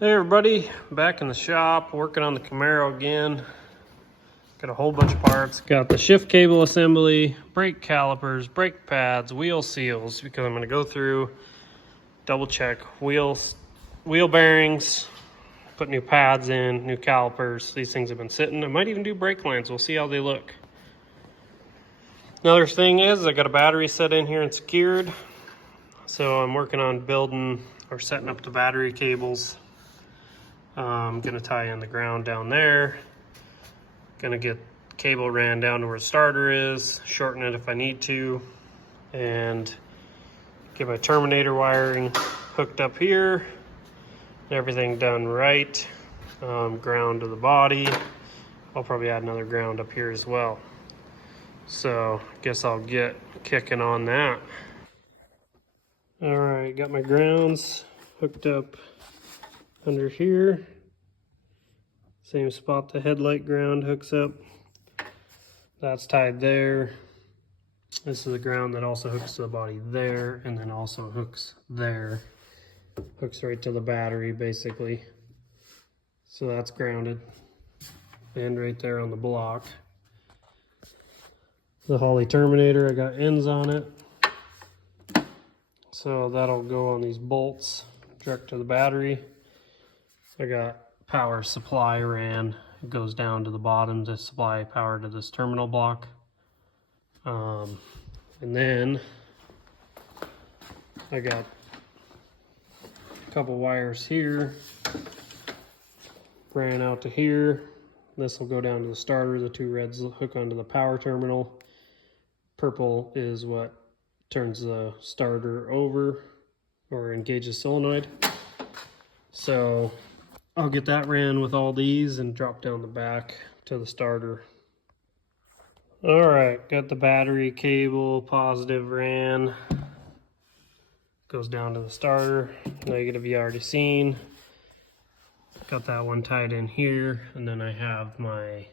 Hey everybody, back in the shop working on the Camaro again. Got a whole bunch of parts. Got the shift cable assembly, brake calipers, brake pads, wheel seals, because I'm going to go through, double check wheel bearings, put new pads in, new calipers. These things have been sitting. I might even do brake lines. We'll see how they look. Another thing is I got a battery set in here and secured. So I'm working on building or setting up the battery cables. I'm gonna tie in the ground down there. Gonna get cable ran down to where the starter is, shorten it if I need to, and get my terminator wiring hooked up here. Everything done right. Ground to the body. I'll probably add another ground up here as well. So I guess I'll get kicking on that. All right, got my grounds hooked up under here. Same spot the headlight ground hooks up. That's tied there. This is the ground that also hooks to the body there, and then also hooks there. Hooks right to the battery basically. So that's grounded. And right there on the block. The Holley terminator, I got ends on it. So that'll go on these bolts direct to the battery. I got power supply ran. It goes down to the bottom to supply power to this terminal block. And then I got a couple wires here. Ran out to here. This will go down to the starter. The two reds will hook onto the power terminal. Purple is what turns the starter over or engages solenoid. So I'll get that ran with all these and drop down the back to the starter. All right, got the battery cable, positive ran. Goes down to the starter. Negative you already seen. Got that one tied in here, and then I have my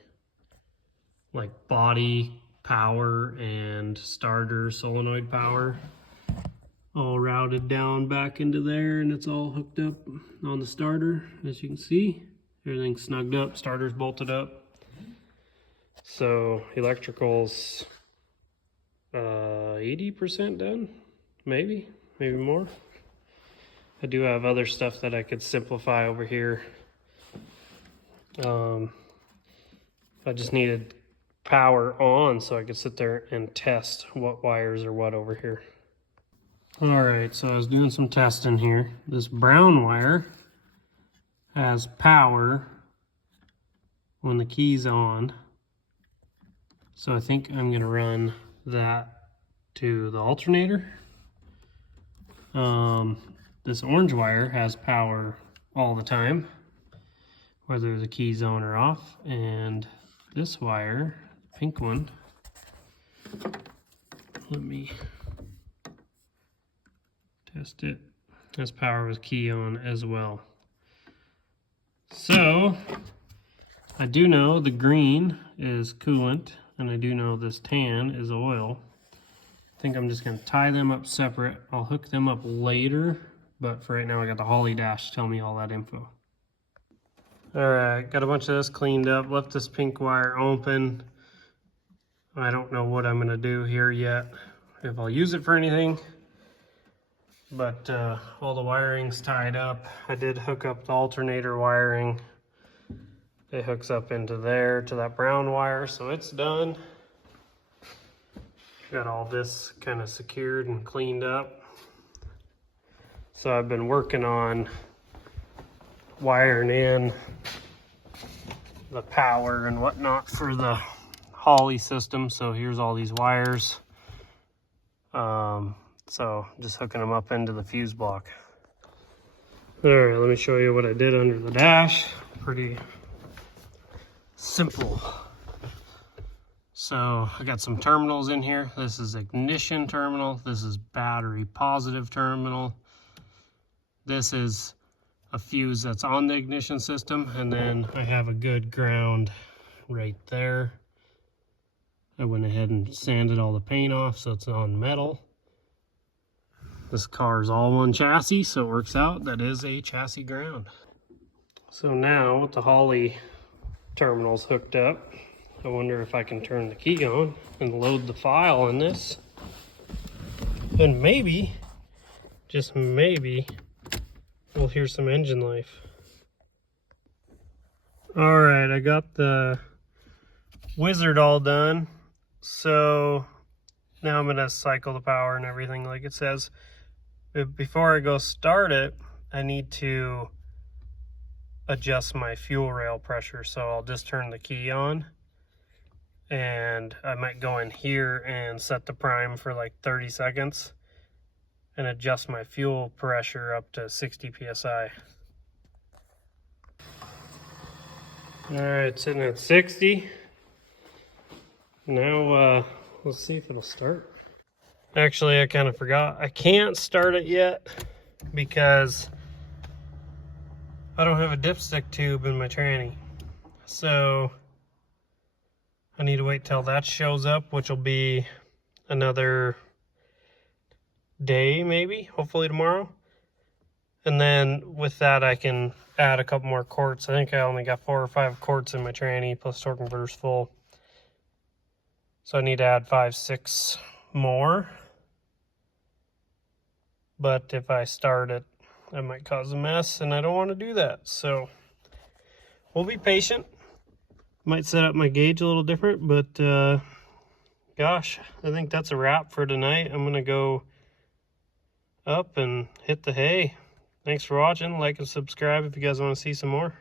body power and starter solenoid power all routed down back into there, and it's all hooked up on the starter. As you can see, everything's snugged up, starter's bolted up. So electrical's 80% done, maybe more. I do have other stuff that I could simplify over here. I just needed power on so I could sit there and test what wires are what over here. All right, so I was doing some testing here. This brown wire has power when the key's on. So I think I'm gonna run that to the alternator. This orange wire has power all the time, whether the key's on or off. And this wire, pink one, let me test it. Has power with key on as well. So I do know the green is coolant, and I do know this tan is oil. I think I'm just gonna tie them up separate. I'll hook them up later, but for right now I got the Holley dash to tell me all that info. All right, got a bunch of this cleaned up, left this pink wire open. I don't know what I'm gonna do here yet, if I'll use it for anything. But all the wiring's tied up. I did hook up the alternator wiring. It hooks up into there to that brown wire, so it's done. Got all this kind of secured and cleaned up. So I've been working on wiring in the power and whatnot for the Holley system. So here's all these wires. So just hooking them up into the fuse block. All right, let me show you what I did under the dash. Pretty simple. So I got some terminals in here. This is ignition terminal. This is battery positive terminal. This is a fuse that's on the ignition system. And then I have a good ground right there. I went ahead and sanded all the paint off so it's on metal. This car is all one chassis, so it works out. That is a chassis ground. So now with the Holley terminals hooked up, I wonder if I can turn the key on and load the file in this. And maybe, just maybe, we'll hear some engine life. All right, I got the wizard all done. So now I'm gonna cycle the power and everything like it says. But before I go start it, I need to adjust my fuel rail pressure. So I'll just turn the key on, and I might go in here and set the prime for like 30 seconds and adjust my fuel pressure up to 60 psi. All right, sitting at 60. Now let's see if it'll start. Actually, I kind of forgot. I can't start it yet because I don't have a dipstick tube in my tranny. So I need to wait till that shows up, which will be another day maybe, hopefully tomorrow. And then with that I can add a couple more quarts. I think I only got 4 or 5 quarts in my tranny plus torque converter's full. So I need to add 5, 6 more. But if I start it, I might cause a mess, and I don't want to do that. So we'll be patient. Might set up my gauge a little different, but gosh, I think that's a wrap for tonight. I'm gonna go up and hit the hay. Thanks for watching. Like and subscribe if you guys want to see some more.